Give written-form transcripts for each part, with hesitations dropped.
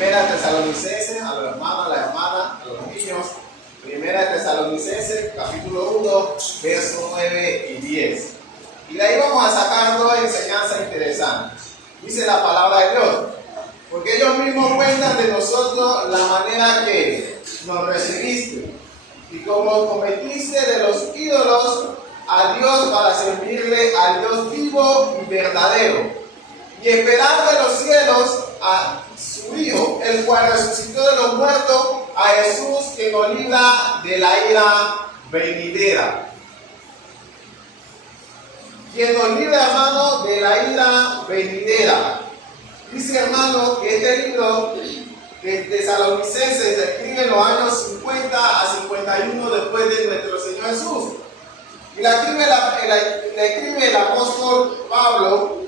Primera de Tesalonicenses, a los hermanos, a las hermanas, a los niños. Primera de Tesalonicenses, capítulo 1, versos 9 y 10. Y de ahí vamos a sacar dos enseñanzas interesantes. Dice la palabra de Dios. Porque ellos mismos cuentan de nosotros la manera que nos recibiste y como cometiste de los ídolos a Dios para servirle al Dios vivo y verdadero, y esperando en los cielos a su Hijo, el cual resucitó de los muertos, a Jesús, que nos libra de la ira venidera. Quien nos libra, hermano, de la ira venidera. Dice, hermano, que este libro de Tesalonicenses se escribe en los años 50 a 51 después de nuestro Señor Jesús. Y la escribe el apóstol Pablo.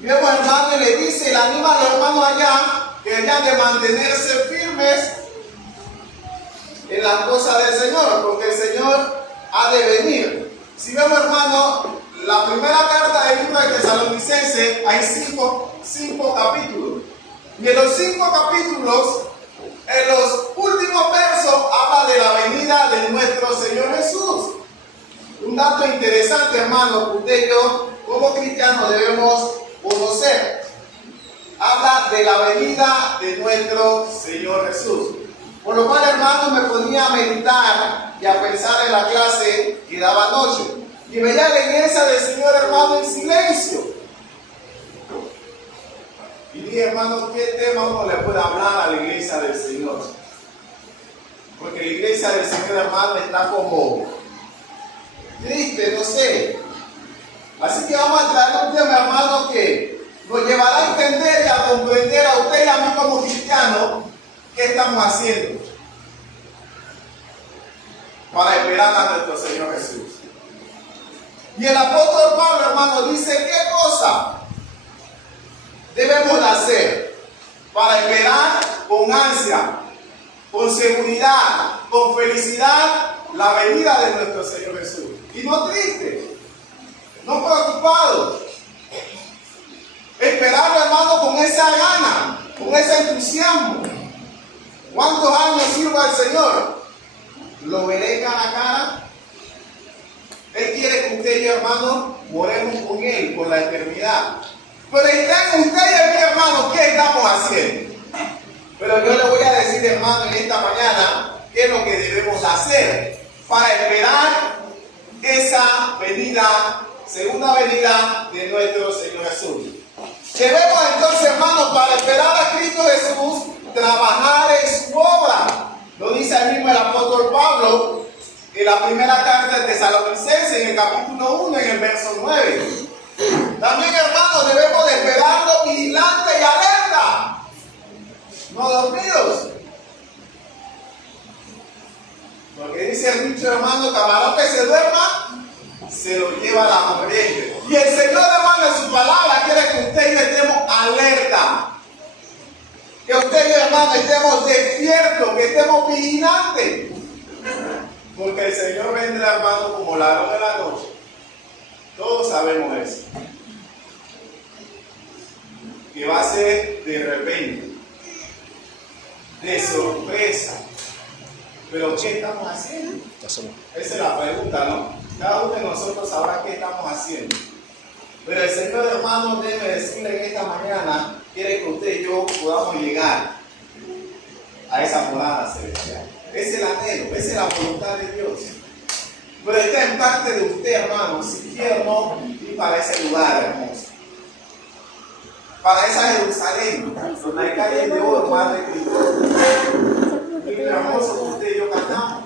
Vemos, hermano, y le dice, le anima a los hermanos allá que debían de mantenerse firmes en las cosas del Señor, porque el Señor ha de venir. Si vemos, hermano, la primera carta del libro de Tesalonicenses, hay cinco capítulos. Y en los 5 capítulos, en los últimos versos, habla de la venida de nuestro Señor Jesús. Un dato interesante, hermano, que usted y yo, como cristianos, debemos conocer. Habla de la venida de nuestro Señor Jesús. Por lo cual, hermano, me ponía a meditar y a pensar en la clase que daba anoche. Y veía la iglesia del Señor, hermano, en silencio. Y dije, hermano, ¿qué tema uno le puede hablar a la iglesia del Señor? Porque la iglesia del Señor, hermano, está como triste, no sé. Así que vamos a traer un tema, hermano, que nos llevará a entender y a comprender a usted y a mí como cristianos qué estamos haciendo para esperar a nuestro Señor Jesús. Y el apóstol Pablo, hermano, dice, ¿qué cosa debemos de hacer para esperar con ansia, con seguridad, con felicidad la venida de nuestro Señor Jesús? Y no triste, no preocupado. Esperarlo, hermano, con esa gana, con ese entusiasmo. ¿Cuántos años sirvo al Señor? ¿Lo veré cara a cara? Él quiere que usted y yo, hermano, moremos con Él por la eternidad. Pero están ustedes y mi hermano, ¿qué estamos haciendo? Pero yo le voy a decir, hermano, en esta mañana, qué es lo que debemos hacer para esperar esa venida, segunda venida de nuestro Señor Jesús. Debemos entonces, hermanos, para esperar a Cristo Jesús, trabajar en su obra. Lo dice el mismo el apóstol Pablo en la primera carta de Tesalonicenses, en el capítulo 1, en el verso 9. También, hermanos, debemos de esperarlo vigilante y alerta, no dormidos. Porque dice el dicho, hermano, camarón que se duerma, se lo lleva a la corriente. Y el Señor, hermano, en su palabra quiere que usted y yo estemos alerta. Que usted y yo, hermano, estemos despiertos, que estemos vigilantes. Porque el Señor vendrá, hermano, como ladrón de la noche. Todos sabemos eso. Que va a ser de repente, de sorpresa. Pero ¿qué estamos haciendo? Esa es la pregunta, ¿no? Cada uno de nosotros sabrá qué estamos haciendo. Pero el Señor, hermano, debe decirle en esta mañana, quiere que usted y yo podamos llegar a esa morada celestial. Ese es el anhelo, esa es la voluntad de Dios. Pero está en parte de usted, hermano, si quiere o no, ir para ese lugar hermoso. Para esa Jerusalén, donde hay calles de oro, más de Cristo. Y hermoso que usted y yo cantamos.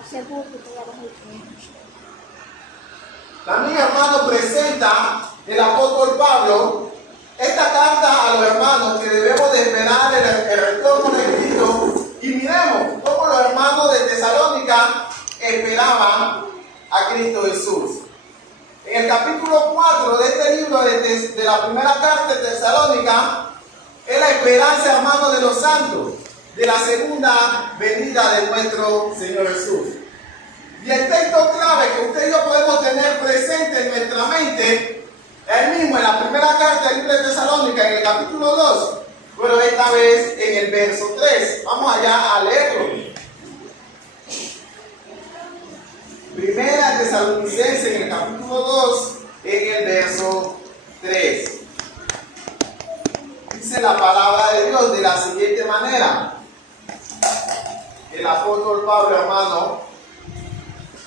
También, hermano, presenta el apóstol Pablo esta carta a los hermanos que debemos de esperar el retorno de Cristo. Y miremos cómo los hermanos de Tesalónica esperaban a Cristo Jesús. En el capítulo 4 de este libro de la primera carta de Tesalónica, es la esperanza, hermano, de los santos, de la segunda venida de nuestro Señor Jesús. Y el texto clave que usted y yo podemos tener presente en nuestra mente, es el mismo en la primera carta del libro de Tesalónica, en el capítulo 2, pero esta vez en el verso 3. Vamos allá a leerlo. Primera Tesalonicenses en el capítulo 2, en el verso 3. Dice la palabra de Dios de la siguiente manera. El apóstol Pablo, hermano,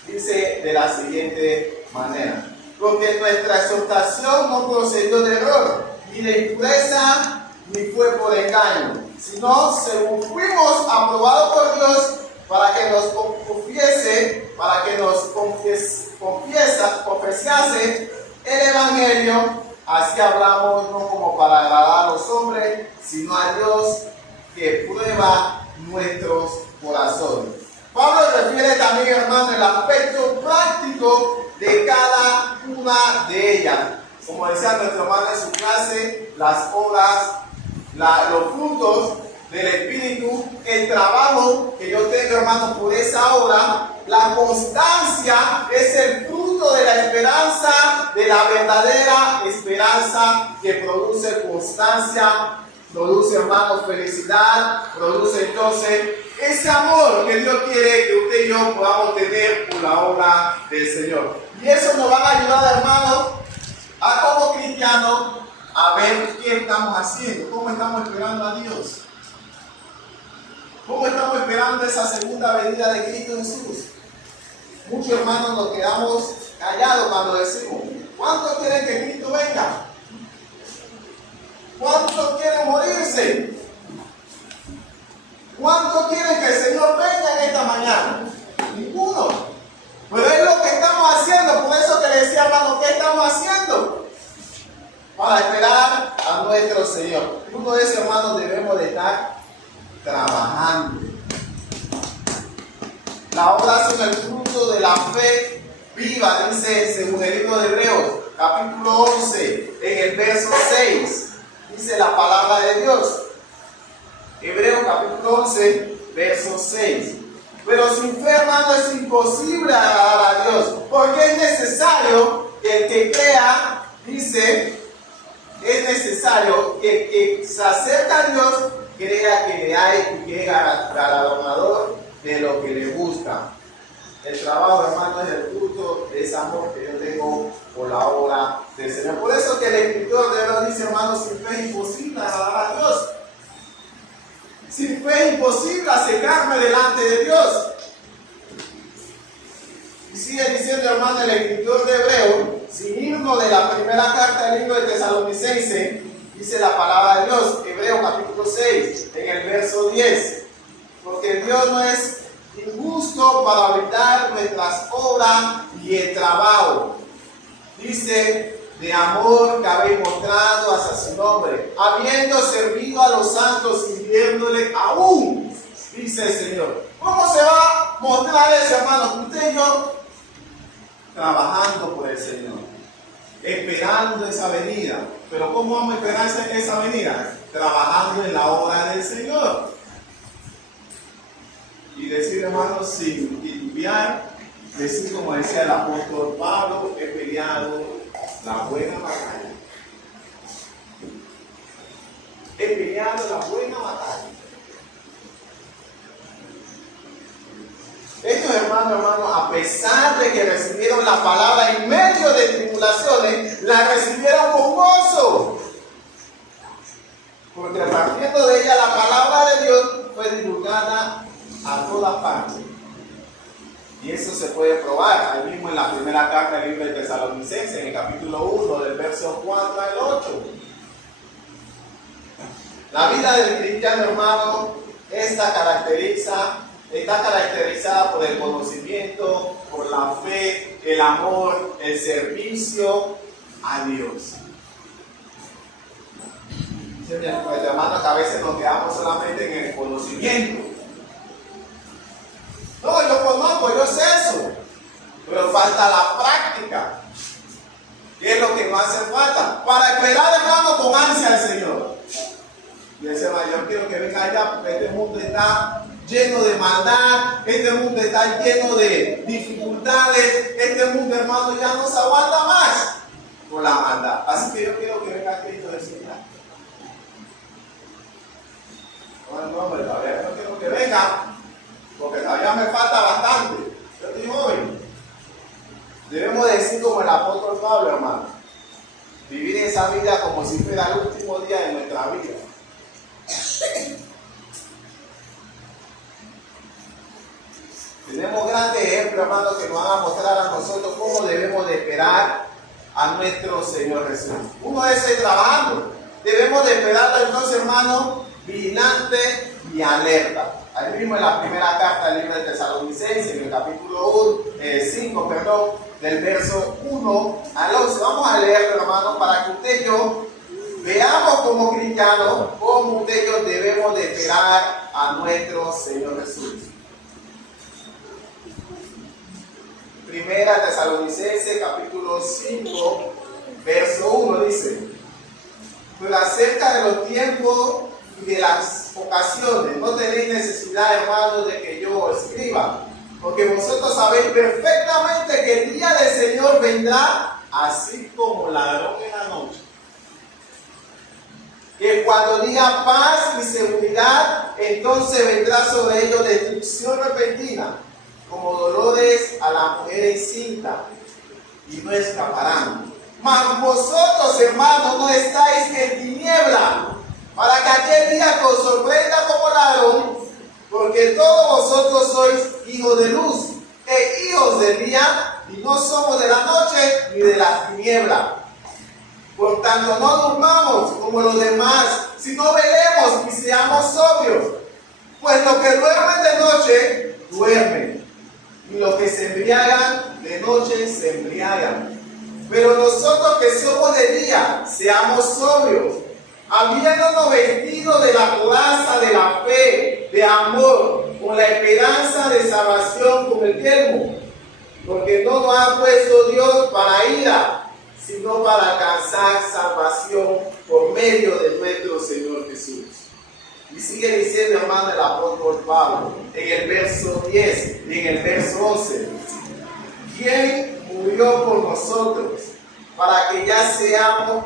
dice de la siguiente manera: porque nuestra exhortación no procedió de error, ni de impureza, ni fue por engaño, sino según fuimos aprobados por Dios para que nos confesase el Evangelio. Así hablamos, no como para agradar a los hombres, sino a Dios que prueba nuestros corazones. Pablo refiere también, hermano, el aspecto práctico de cada una de ellas. Como decía nuestro hermano en su clase, las obras, los frutos del Espíritu, el trabajo que yo tengo, hermano, por esa obra. La constancia es el fruto de la esperanza, de la verdadera esperanza que produce constancia, produce, hermano, felicidad, produce entonces ese amor que Dios quiere que usted y yo podamos tener por la obra del Señor. Y eso nos va a ayudar, hermano, a como cristianos a ver qué estamos haciendo, cómo estamos esperando a Dios, cómo estamos esperando esa segunda venida de Cristo Jesús. Muchos hermanos nos quedamos callados cuando decimos: ¿cuántos quieren que Cristo venga? ¿Cuántos quieren morirse? ¿Cuántos quieren que el Señor venga en esta mañana? Ninguno. Pero es lo que estamos haciendo. Por eso que le decía, hermano, ¿qué estamos haciendo? Para esperar a nuestro Señor. Uno de esos, hermanos, debemos de estar trabajando. Las obras son el fruto de la fe viva, dice según el libro de Hebreos, capítulo 11, en el verso 6. Dice la palabra de Dios. Hebreos capítulo 11, verso 6. Pero sin fe, hermano, es imposible agradar a Dios, porque es necesario que el que crea, dice, es necesario que el que se acerca a Dios crea que le hay y que es galardonador de lo que le busca. El trabajo, hermano, es el fruto de ese amor que yo tengo por la obra del Señor. Por eso que el escritor de Hebreos dice, hermano, sin fe es imposible agradar a Dios. Sin fe es imposible acercarme delante de Dios. Y sigue diciendo, hermano, el escritor de Hebreos, sin irnos de la primera carta del libro de Tesalonicenses, dice la palabra de Dios, Hebreos capítulo 6, en el verso 10. Porque Dios no es injusto para olvidar nuestras obras y el trabajo, dice, de amor que habéis mostrado hacia su nombre, habiendo servido a los santos, sirviéndole aún, dice el Señor. ¿Cómo se va a mostrar eso, hermano? Usted y yo trabajando por el Señor, esperando esa venida. Pero ¿cómo vamos a esperar esa venida? Trabajando en la obra del Señor. Y decir, hermano, sin titubear, decir como decía el apóstol Pablo, he peleado la buena batalla. He peleado la buena batalla. Estos hermanos, a pesar de que recibieron la palabra en medio de tribulaciones, la recibieron con gozo. Porque partiendo de ella la palabra de Dios fue divulgada a toda parte. Y eso se puede probar ahí mismo en la primera carta del libro de Tesalonicenses, en el capítulo 1, del verso 4 al 8. La vida del cristiano, hermano, está caracterizada por el conocimiento, por la fe, el amor, el servicio a Dios. Pues, hermano, que a veces nos quedamos solamente en el conocimiento. No, yo conozco, yo sé eso, pero falta la práctica. ¿Qué es lo que nos hace falta? Para esperar, hermano, con ansia al Señor. Y ese mayor quiero que venga allá, porque este mundo está lleno de maldad, este mundo está lleno de dificultades, este mundo, hermano, ya no se aguanta más por la maldad. Así que yo quiero que venga Cristo Jesús. No, hombre, todavía no tengo que venga, porque todavía me falta bastante. Yo estoy joven. Debemos decir como el apóstol Pablo, hermano. Vivir esa vida como si fuera el último día de nuestra vida. Tenemos grandes ejemplos, hermanos, que nos van a mostrar a nosotros cómo debemos de esperar a nuestro Señor Jesús. Uno es ir trabajando. Debemos de esperarlo entonces, hermano, vigilante y alerta. Ahí mismo en la primera carta del libro de Tesalonicenses, en el capítulo 5, del verso 1 al 11. Vamos a leerlo, hermano, para que usted y yo veamos como cristianos cómo usted y yo debemos de esperar a nuestro Señor Jesús. Primera Tesalonicenses, capítulo 5, verso 1 dice: pero acerca de los tiempos y de las ocasiones, no tenéis necesidad, hermanos, de que yo escriba, porque vosotros sabéis perfectamente que el día del Señor vendrá así como ladrón en la noche. Que cuando diga paz y seguridad, entonces vendrá sobre ellos destrucción repentina, como dolores a la mujer encinta, y no escaparán. Mas vosotros, hermanos, no estáis en tiniebla, para que aquel día os sorprenda como ladrón, porque todos vosotros sois hijos de luz e hijos del día, y no somos de la noche ni de la tiniebla. Por tanto, no durmamos como los demás, sino velemos y seamos sobrios. Pues los que duermen de noche, duermen, y los que se embriagan de noche se embriagan. Pero nosotros que somos de día, seamos sobrios, habiéndonos vestido de la coraza de la fe, de amor, con la esperanza de salvación como el yelmo, porque no nos ha puesto Dios para ira, sino para alcanzar salvación por medio de nuestro Señor Jesús. Y sigue diciendo, hermano, el apóstol Pablo, en el verso 10 y en el verso 11, ¿quién murió por nosotros para que ya seamos,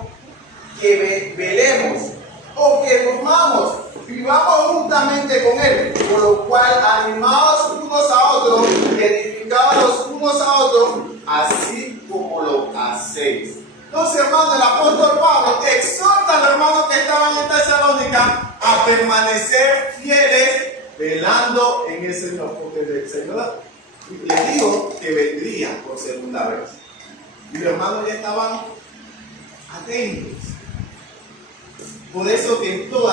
que velemos o que durmamos, vivamos juntamente con Él? Por lo cual, animados unos a otros y edificados los unos a otros, así como lo hacéis. Entonces, hermano, el apóstol Pablo exhorta a los hermanos que estaban en Tesalónica a permanecer fieles, velando en el Señor, porque el Señor les dijo que vendría por segunda vez. Y los hermanos ya estaban atentos. Por eso que en los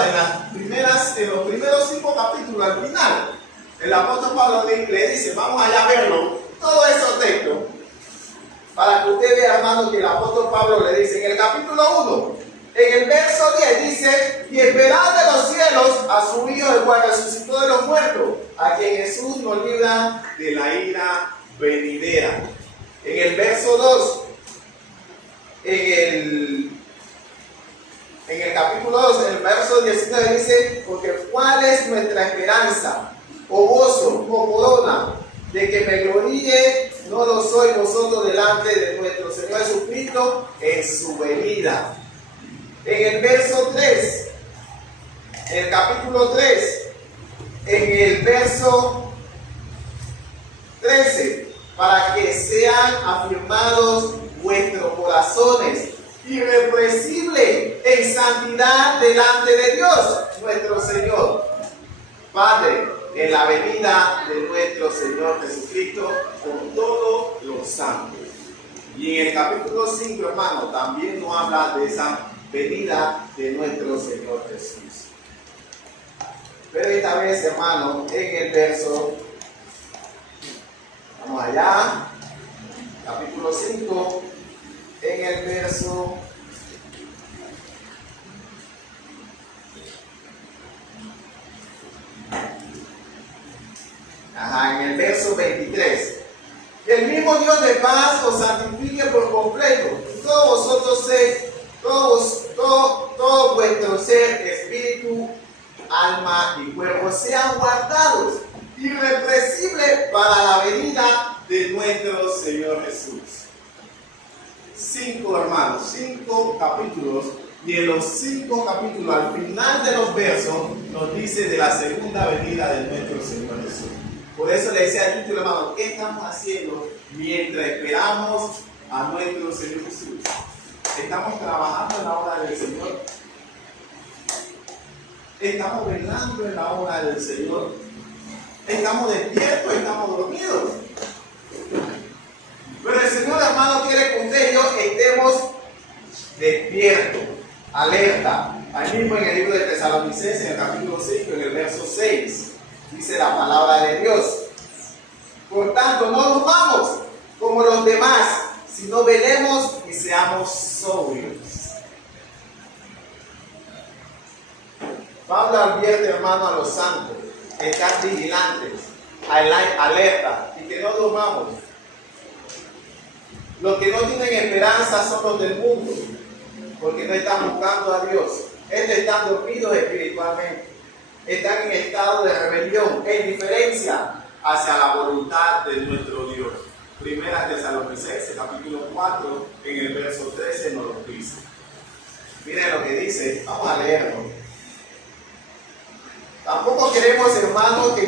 primeros 5 capítulos, al final, el apóstol Pablo le dice, vamos allá a verlo, todos esos textos, para que usted vea, hermano, que el apóstol Pablo le dice en el capítulo 1, en el verso 10 dice, y esperad de los cielos a su Hijo, el cual resucitó de los muertos, a quien Jesús nos libra de la ira venidera. En el verso 2, en el capítulo 2, en el verso 19 dice, porque ¿cuál es nuestra esperanza, o gozo, o corona, de que me gloríe? No lo sois vosotros delante de nuestro Señor Jesucristo en su venida. En el verso 3, en el capítulo 3, en el verso 13, para que sean afirmados vuestros corazones, irrepresibles en santidad delante de Dios, nuestro Señor, Padre, en la venida de nuestro Señor Jesucristo con todos los santos. Y en el capítulo 5, hermano, también nos habla de esa venida de nuestro Señor Jesús. Pero esta vez, hermano, en el verso, vamos allá, capítulo 5, en el verso 23. El mismo Dios de paz os santifique por completo, y todos vosotros todo vuestro ser, espíritu, alma y cuerpo sean guardados, irrepresibles para la venida de nuestro Señor Jesús. 5, hermanos, 5 capítulos Y en los 5 capítulos, al final de los versos, nos dice de la segunda venida de nuestro Señor Jesús. Por eso le decía al título, hermano, ¿qué estamos haciendo mientras esperamos a nuestro Señor Jesús? ¿Estamos trabajando en la obra del Señor? ¿Estamos velando en la obra del Señor? ¿Estamos despiertos? ¿Estamos dormidos? Pero el Señor, hermano, quiere que usted y yo estemos despiertos, alerta. Ahí mismo en el libro de Tesalonicenses, en el capítulo 5, en el verso 6, dice la palabra de Dios. Por tanto, no durmamos como los demás, sino velemos y seamos sobrios. Pablo advierte, hermano, a los santos, estar vigilantes, alerta, y que no durmamos. Los que no tienen esperanza son los del mundo, porque no están buscando a Dios. Estos están dormidos espiritualmente, están en estado de rebelión, en diferencia hacia la voluntad de nuestro Dios. Primera Tesalonicenses, capítulo 4, en el verso 13 nos lo dice. Miren lo que dice, vamos a leerlo. Tampoco queremos, hermanos, que